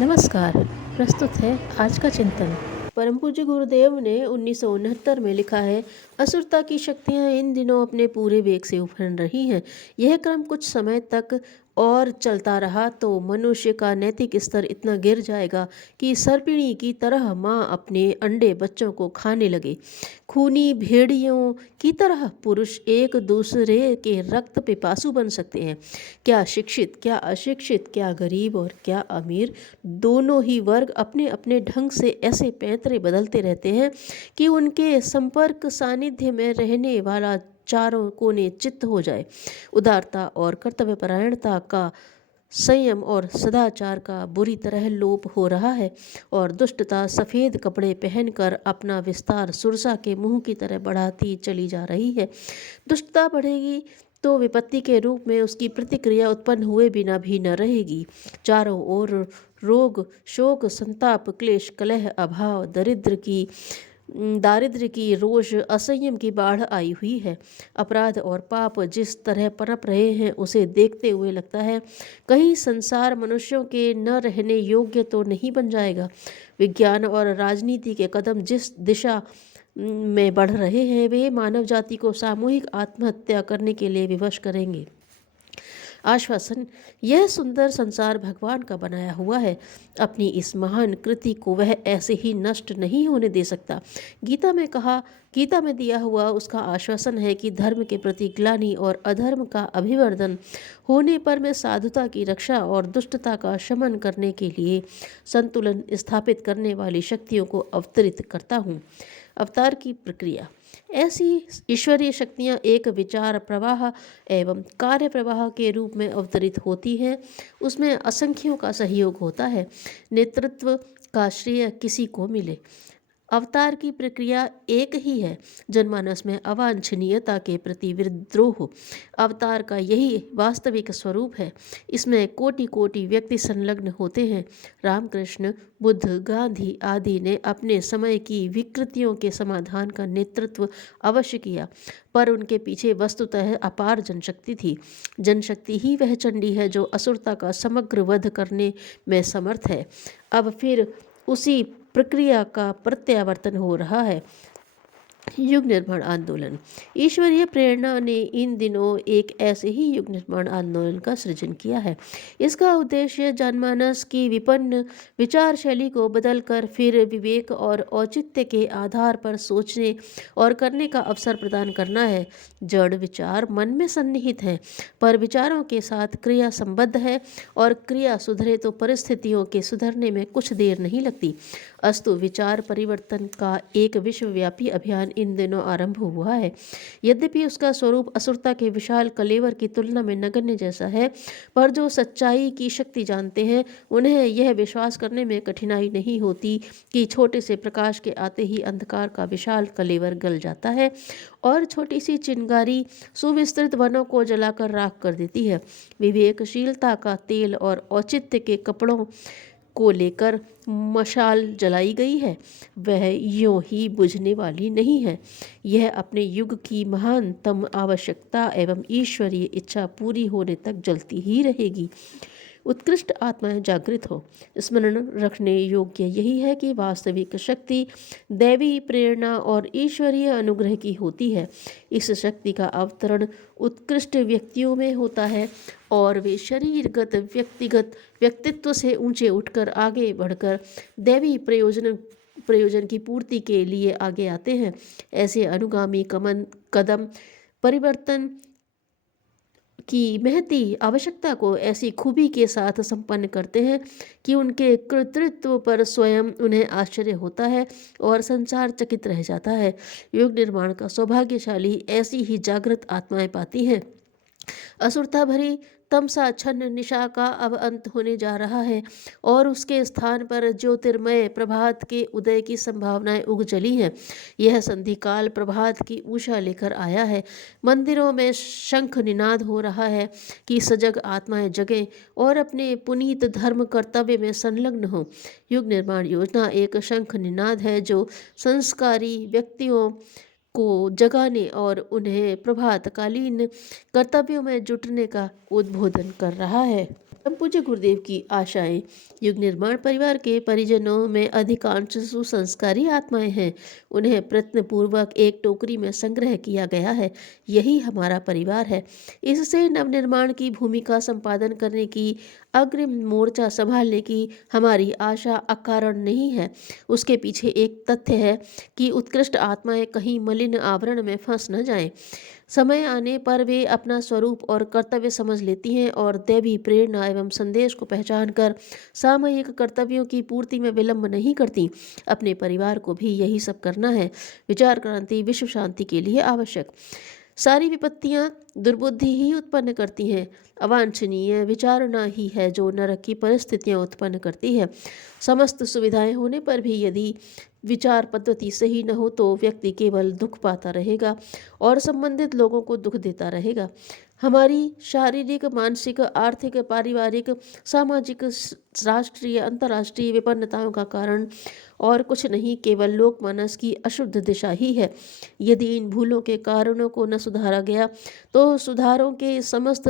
नमस्कार। प्रस्तुत है आज का चिंतन। परम पूज्य गुरुदेव ने 1969 में लिखा है, असुरता की शक्तियां इन दिनों अपने पूरे वेग से उफर रही हैं। यह क्रम कुछ समय तक और चलता रहा तो मनुष्य का नैतिक स्तर इतना गिर जाएगा कि सर्पिणी की तरह माँ अपने अंडे बच्चों को खाने लगे। खूनी भेड़ियों की तरह पुरुष एक दूसरे के रक्त पिपासु बन सकते हैं। क्या शिक्षित, क्या अशिक्षित, क्या गरीब और क्या अमीर, दोनों ही वर्ग अपने अपने ढंग से ऐसे पैंतरे बदलते रहते हैं कि उनके संपर्क सानिध्य में रहने वाला चारों कोने चित्त हो जाए। उदारता और कर्तव्यपरायणता का, संयम और सदाचार का बुरी तरह लोप हो रहा है और दुष्टता सफ़ेद कपड़े पहनकर अपना विस्तार सुरसा के मुंह की तरह बढ़ाती चली जा रही है। दुष्टता बढ़ेगी तो विपत्ति के रूप में उसकी प्रतिक्रिया उत्पन्न हुए बिना भी न रहेगी। चारों ओर रोग, शोक, संताप, क्लेश, कलह, अभाव, दारिद्र्य की, रोष, असंयम की बाढ़ आई हुई है। अपराध और पाप जिस तरह पनप रहे हैं उसे देखते हुए लगता है कहीं संसार मनुष्यों के न रहने योग्य तो नहीं बन जाएगा। विज्ञान और राजनीति के कदम जिस दिशा में बढ़ रहे हैं वे मानव जाति को सामूहिक आत्महत्या करने के लिए विवश करेंगे। आश्वासन, यह सुंदर संसार भगवान का बनाया हुआ है। अपनी इस महान कृति को वह ऐसे ही नष्ट नहीं होने दे सकता। गीता में दिया हुआ उसका आश्वासन है कि धर्म के प्रति ग्लानि और अधर्म का अभिवर्धन होने पर मैं साधुता की रक्षा और दुष्टता का शमन करने के लिए संतुलन स्थापित करने वाली शक्तियों को अवतरित करता हूँ। अवतार की प्रक्रिया। ऐसी ईश्वरीय शक्तियाँ एक विचार प्रवाह एवं कार्य प्रवाह के रूप में अवतरित होती हैं। उसमें असंख्यों का सहयोग होता है। नेतृत्व का श्रेय किसी को मिले। अवतार की प्रक्रिया एक ही है, जनमानस में अवांछनीयता के प्रति विद्रोह। अवतार का यही वास्तविक स्वरूप है। इसमें कोटि कोटि व्यक्ति संलग्न होते हैं। रामकृष्ण, बुद्ध, गांधी आदि ने अपने समय की विकृतियों के समाधान का नेतृत्व अवश्य किया, पर उनके पीछे वस्तुतः अपार जनशक्ति थी। जनशक्ति ही वह चंडी है जो असुरता का समग्र वध करने में समर्थ है। अब फिर उसी प्रक्रिया का प्रत्यावर्तन हो रहा है। युग निर्माण आंदोलन। ईश्वरीय प्रेरणा ने इन दिनों एक ऐसे ही युग निर्माण आंदोलन का सृजन किया है। इसका उद्देश्य जनमानस की विपन्न विचार शैली को बदलकर फिर विवेक और औचित्य के आधार पर सोचने और करने का अवसर प्रदान करना है। जड़ विचार मन में सन्निहित हैं, पर विचारों के साथ क्रिया संबद्ध है और क्रिया सुधरे तो परिस्थितियों के सुधरने में कुछ देर नहीं लगती। अस्तु विचार परिवर्तन का एक विश्वव्यापी अभियान इन दिनों आरंभ हुआ है। यद्यपि उसका स्वरूप असुरता के विशाल कलेवर की तुलना में नगण्य जैसा है, पर जो सच्चाई की शक्ति जानते हैं उन्हें यह विश्वास करने में कठिनाई नहीं होती कि छोटे से प्रकाश के आते ही अंधकार का विशाल कलेवर गल जाता है और छोटी सी चिंगारी सुविस्तृत वनों को जलाकर राख कर देती है। विवेकशीलता का तेल और औचित्य के कपड़ों को लेकर मशाल जलाई गई है, वह यूं ही बुझने वाली नहीं है। यह अपने युग की महानतम आवश्यकता एवं ईश्वरीय इच्छा पूरी होने तक जलती ही रहेगी। उत्कृष्ट आत्माएं जागृत हो। स्मरण रखने योग्य यही है कि वास्तविक शक्ति दैवी प्रेरणा और ईश्वरीय अनुग्रह की होती है। इस शक्ति का अवतरण उत्कृष्ट व्यक्तियों में होता है और वे शरीरगत व्यक्तिगत व्यक्तित्व से ऊंचे उठकर आगे बढ़कर दैवी प्रयोजन की पूर्ति के लिए आगे आते हैं। ऐसे अनुगामी कदम परिवर्तन की महती आवश्यकता को ऐसी खूबी के साथ संपन्न करते हैं कि उनके कर्तृत्व पर स्वयं उन्हें आश्चर्य होता है और संसार चकित रह जाता है। युग निर्माण का सौभाग्यशाली ऐसी ही जागृत आत्माएं पाती हैं। असुरता भरी तमसाच्छन्न निशा का अब अंत होने जा रहा है और उसके स्थान पर ज्योतिर्मय प्रभात के उदय की संभावनाएं उग चली हैं। यह संधिकाल प्रभात की उषा लेकर आया है। मंदिरों में शंख निनाद हो रहा है कि सजग आत्माएं जगें और अपने पुनीत धर्म कर्तव्य में संलग्न हों। युग निर्माण योजना एक शंख निनाद है जो संस्कारी व्यक्तियों को जगाने और उन्हें प्रभातकालीन कर्तव्यों में जुटने का उद्बोधन कर रहा है। परम पूज्य गुरुदेव की आशाएं। युग निर्माण परिवार के परिजनों में अधिकांश सुसंस्कारी आत्माएं हैं। उन्हें प्रयत्नपूर्वक एक टोकरी में संग्रह किया गया है। यही हमारा परिवार है। इससे नवनिर्माण की भूमिका संपादन करने की, अग्रिम मोर्चा संभालने की हमारी आशा अकारण नहीं है। उसके पीछे एक तथ्य है कि उत्कृष्ट आत्माएं कहीं मलिन आवरण में फंस न जाएं। समय आने पर वे अपना स्वरूप और कर्तव्य समझ लेती हैं और दैवी प्रेरणा एवं संदेश को पहचान कर सामयिक कर्तव्यों की पूर्ति में विलंब नहीं करती। अपने परिवार को भी यही सब करना है। विचार क्रांति विश्व शांति के लिए आवश्यक। सारी विपत्तियां दुर्बुद्धि ही उत्पन्न करती हैं। अवांछनीय विचारणा ही है जो नरक की परिस्थितियां उत्पन्न करती है। समस्त सुविधाएं होने पर भी यदि विचार पद्धति सही न हो तो व्यक्ति केवल दुख पाता रहेगा और संबंधित लोगों को दुख देता रहेगा। हमारी शारीरिक, मानसिक, आर्थिक, पारिवारिक, सामाजिक, राष्ट्रीय, अंतर्राष्ट्रीय विपन्नताओं का कारण और कुछ नहीं, केवल लोकमानस की अशुद्ध दिशा ही है। यदि इन भूलों के कारणों को न सुधारा गया तो सुधारों के समस्त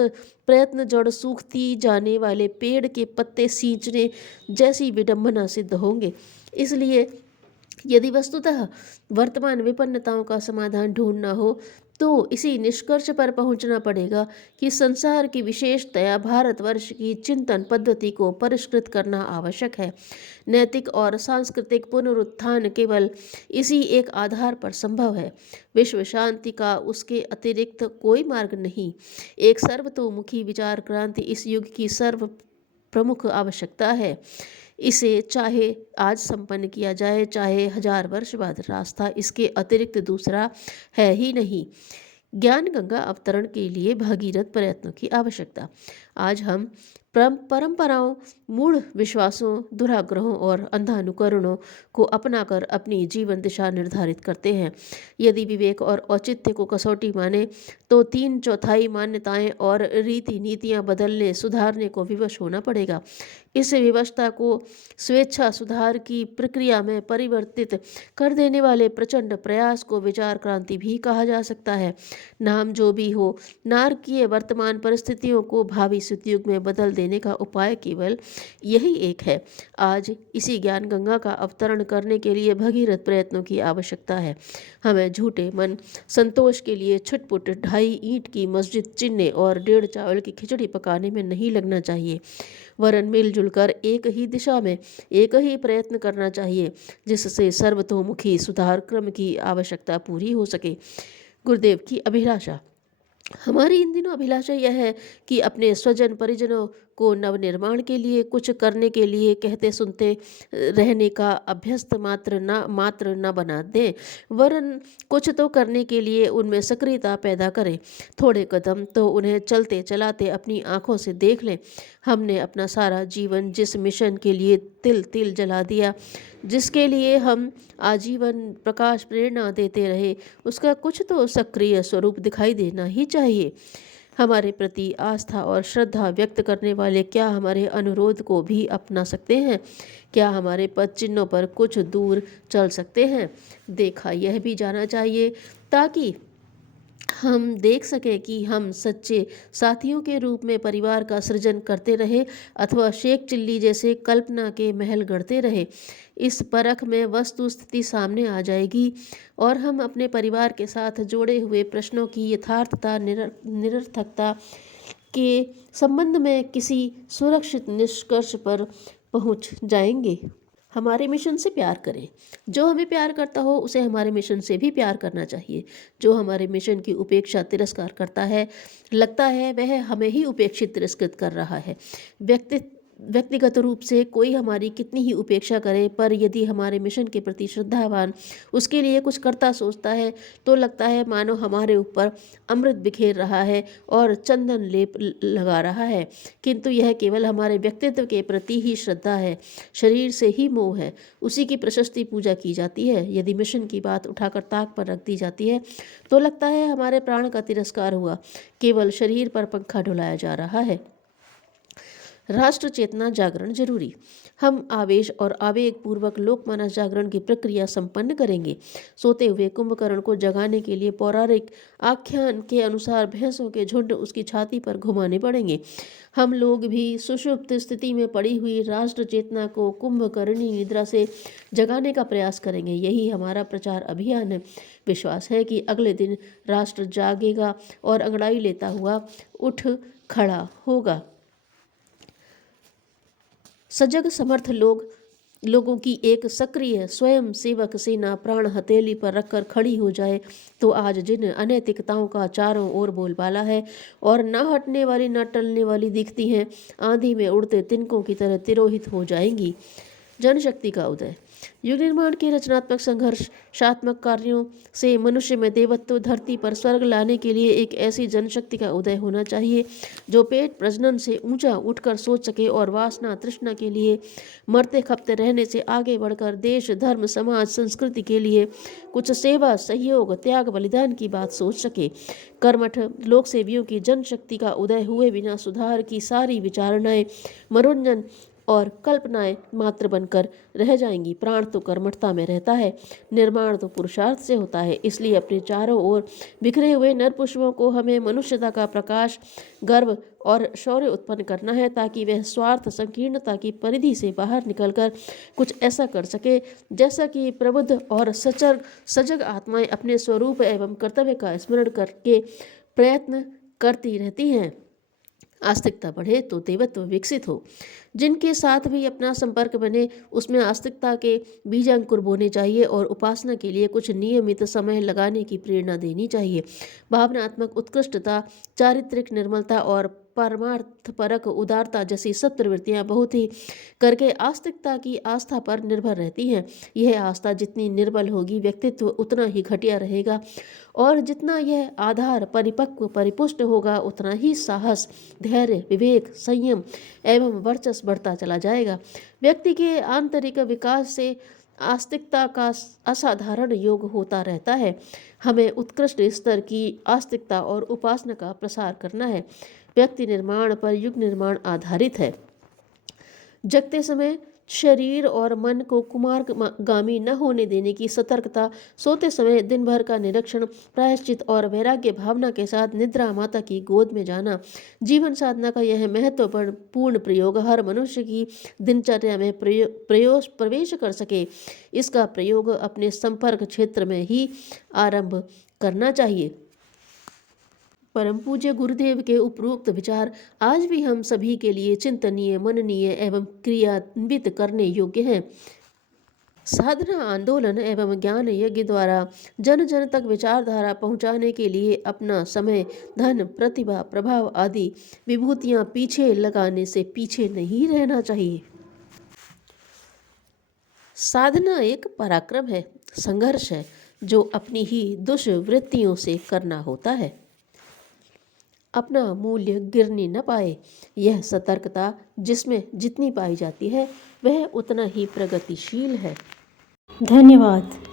प्रयत्न जड़ सूखती जाने वाले पेड़ के पत्ते सींचने जैसी विडंबना सिद्ध होंगे। इसलिए यदि वस्तुतः वर्तमान विपन्नताओं का समाधान ढूंढना हो तो इसी निष्कर्ष पर पहुंचना पड़ेगा कि संसार की विशेषतया भारतवर्ष की चिंतन पद्धति को परिष्कृत करना आवश्यक है। नैतिक और सांस्कृतिक पुनरुत्थान केवल इसी एक आधार पर संभव है। विश्व शांति का उसके अतिरिक्त कोई मार्ग नहीं। एक सर्वतोमुखी विचार क्रांति इस युग की सर्व प्रमुख आवश्यकता है। इसे चाहे आज संपन्न किया जाए, चाहे 1000 वर्ष बाद, रास्ता इसके अतिरिक्त दूसरा है ही नहीं। ज्ञान गंगा अवतरण के लिए भगीरथ प्रयत्नों की आवश्यकता। आज हम परंपराओं, मूढ़ विश्वासों, दुराग्रहों और अंधानुकरणों को अपनाकर अपनी जीवन दिशा निर्धारित करते हैं। यदि विवेक और औचित्य को कसौटी माने तो 3/4 मान्यताएं और रीति नीतियां बदलने, सुधारने को विवश होना पड़ेगा। इस विवशता को स्वेच्छा सुधार की प्रक्रिया में परिवर्तित कर देने वाले प्रचंड प्रयास को विचार क्रांति भी कहा जा सकता है। नाम जो भी हो, नारकीय वर्तमान परिस्थितियों को भावी सतयुग में बदल देने का उपाय केवल यही एक है। आज इसी ज्ञान गंगा का अवतरण करने के लिए भगीरथ प्रयत्नों की आवश्यकता है। हमें झूठे मन संतोष के लिए छुटपुट 2.5 ईंट की मस्जिद चिनने और 1.5 चावल की खिचड़ी पकाने में नहीं लगना चाहिए, वरन मिलजुल कर एक ही दिशा में एक ही प्रयत्न करना चाहिए जिससे सर्वतोमुखी सुधार क्रम की आवश्यकता पूरी हो सके। गुरुदेव की अभिलाषा। हमारी इन दिनों अभिलाषा यह है कि अपने स्वजन परिजनों को नवनिर्माण के लिए कुछ करने के लिए कहते सुनते रहने का अभ्यस्त मात्र न बना दें, वरन कुछ तो करने के लिए उनमें सक्रियता पैदा करें। थोड़े कदम तो उन्हें चलते चलाते अपनी आंखों से देख लें। हमने अपना सारा जीवन जिस मिशन के लिए तिल तिल जला दिया, जिसके लिए हम आजीवन प्रकाश प्रेरणा देते रहे, उसका कुछ तो सक्रिय स्वरूप दिखाई देना ही चाहिए। हमारे प्रति आस्था और श्रद्धा व्यक्त करने वाले क्या हमारे अनुरोध को भी अपना सकते हैं? क्या हमारे पद चिन्हों पर कुछ दूर चल सकते हैं? देखा यह भी जाना चाहिए ताकि हम देख सकें कि हम सच्चे साथियों के रूप में परिवार का सृजन करते रहे अथवा शेख चिल्ली जैसे कल्पना के महल गढ़ते रहे। इस परख में वस्तु स्थिति सामने आ जाएगी और हम अपने परिवार के साथ जोड़े हुए प्रश्नों की यथार्थता, निरर्थकता के संबंध में किसी सुरक्षित निष्कर्ष पर पहुंच जाएंगे। हमारे मिशन से प्यार करें। जो हमें प्यार करता हो उसे हमारे मिशन से भी प्यार करना चाहिए। जो हमारे मिशन की उपेक्षा, तिरस्कार करता है, लगता है वह हमें ही उपेक्षित, तिरस्कृत कर रहा है। व्यक्तिगत रूप से कोई हमारी कितनी ही उपेक्षा करे, पर यदि हमारे मिशन के प्रति श्रद्धावान उसके लिए कुछ करता सोचता है तो लगता है मानो हमारे ऊपर अमृत बिखेर रहा है और चंदन लेप लगा रहा है। किंतु यह केवल हमारे व्यक्तित्व के प्रति ही श्रद्धा है, शरीर से ही मोह है। उसी की प्रशस्ति पूजा की जाती है। यदि मिशन की बात उठाकर ताक पर रख दी जाती है तो लगता है हमारे प्राण का तिरस्कार हुआ, केवल शरीर पर पंखा डुलाया जा रहा है। राष्ट्र चेतना जागरण जरूरी। हम आवेश और आवेग पूर्वक लोकमानस जागरण की प्रक्रिया संपन्न करेंगे। सोते हुए कुंभकर्ण को जगाने के लिए पौराणिक आख्यान के अनुसार भैंसों के झुंड उसकी छाती पर घुमाने पड़ेंगे। हम लोग भी सुषुप्त स्थिति में पड़ी हुई राष्ट्र चेतना को कुंभकर्णी निद्रा से जगाने का प्रयास करेंगे। यही हमारा प्रचार अभियान है। विश्वास है कि अगले दिन राष्ट्र जागेगा और अंगड़ाई लेता हुआ उठ खड़ा होगा। सजग समर्थ लोगों की एक सक्रिय स्वयं सेवक सेना प्राण हथेली पर रखकर खड़ी हो जाए तो आज जिन अनैतिकताओं का चारों ओर बोलबाला है और ना हटने वाली ना टलने वाली दिखती हैं, आंधी में उड़ते तिनकों की तरह तिरोहित हो जाएंगी। जनशक्ति का उदय। युग निर्माण के रचनात्मक संघर्षात्मक कार्यों से मनुष्य में देवत्व, धरती पर स्वर्ग लाने के लिए एक ऐसी जनशक्ति का उदय होना चाहिए जो पेट प्रजनन से ऊंचा उठकर सोच सके और वासना तृष्णा के लिए मरते खपते रहने से आगे बढ़कर देश, धर्म, समाज, संस्कृति के लिए कुछ सेवा, सहयोग, त्याग, बलिदान की बात सोच सके। कर्मठ लोक सेवियों की जनशक्ति का उदय हुए बिना सुधार की सारी विचारणाएं मनोरंजन और कल्पनाएं मात्र बनकर रह जाएंगी। प्राण तो कर्मठता में रहता है, निर्माण तो पुरुषार्थ से होता है। इसलिए अपने चारों ओर बिखरे हुए नर पुष्पों को हमें मनुष्यता का प्रकाश, गर्व और शौर्य उत्पन्न करना है ताकि वह स्वार्थ संकीर्णता की परिधि से बाहर निकलकर कुछ ऐसा कर सके जैसा कि प्रबुद्ध और सजग आत्माएं अपने स्वरूप एवं कर्तव्य का स्मरण करके प्रयत्न करती रहती हैं। आस्तिकता बढ़े तो देवत्व विकसित हो। जिनके साथ भी अपना संपर्क बने उसमें आस्तिकता के बीजांकुर बोने चाहिए और उपासना के लिए कुछ नियमित समय लगाने की प्रेरणा देनी चाहिए। भावनात्मक उत्कृष्टता, चारित्रिक निर्मलता और परमार्थपरक उदारता जैसी सब प्रवृत्तियां बहुत ही करके आस्तिकता की आस्था पर निर्भर रहती हैं। यह आस्था जितनी निर्बल होगी व्यक्तित्व उतना ही घटिया रहेगा और जितना यह आधार परिपक्व परिपुष्ट होगा उतना ही साहस, धैर्य, विवेक, संयम एवं वर्चस्व बढ़ता चला जाएगा। व्यक्ति के आंतरिक विकास से आस्तिकता का असाधारण योग होता रहता है। हमें उत्कृष्ट स्तर की आस्तिकता और उपासना का प्रसार करना है। व्यक्ति निर्माण पर युग निर्माण आधारित है। जगते समय शरीर और मन को कुमार्गामी न होने देने की सतर्कता, सोते समय दिन भर का निरीक्षण, प्रायश्चित और वैराग्य भावना के साथ निद्रा माता की गोद में जाना, जीवन साधना का यह महत्वपूर्ण प्रयोग हर मनुष्य की दिनचर्या में प्रवेश कर सके, इसका प्रयोग अपने संपर्क क्षेत्र में ही आरंभ करना चाहिए। परम पूज्य गुरुदेव के उपरोक्त विचार आज भी हम सभी के लिए चिंतनीय, मननीय एवं क्रियान्वित करने योग्य हैं। साधना आंदोलन एवं ज्ञान यज्ञ द्वारा जन जन तक विचारधारा पहुंचाने के लिए अपना समय, धन, प्रतिभा, प्रभाव आदि विभूतियां पीछे लगाने से पीछे नहीं रहना चाहिए। साधना एक पराक्रम है, संघर्ष है जो अपनी ही दुष्वृत्तियों से करना होता है। अपना मूल्य गिरने न पाए, यह सतर्कता जिसमें जितनी पाई जाती है वह उतना ही प्रगतिशील है। धन्यवाद।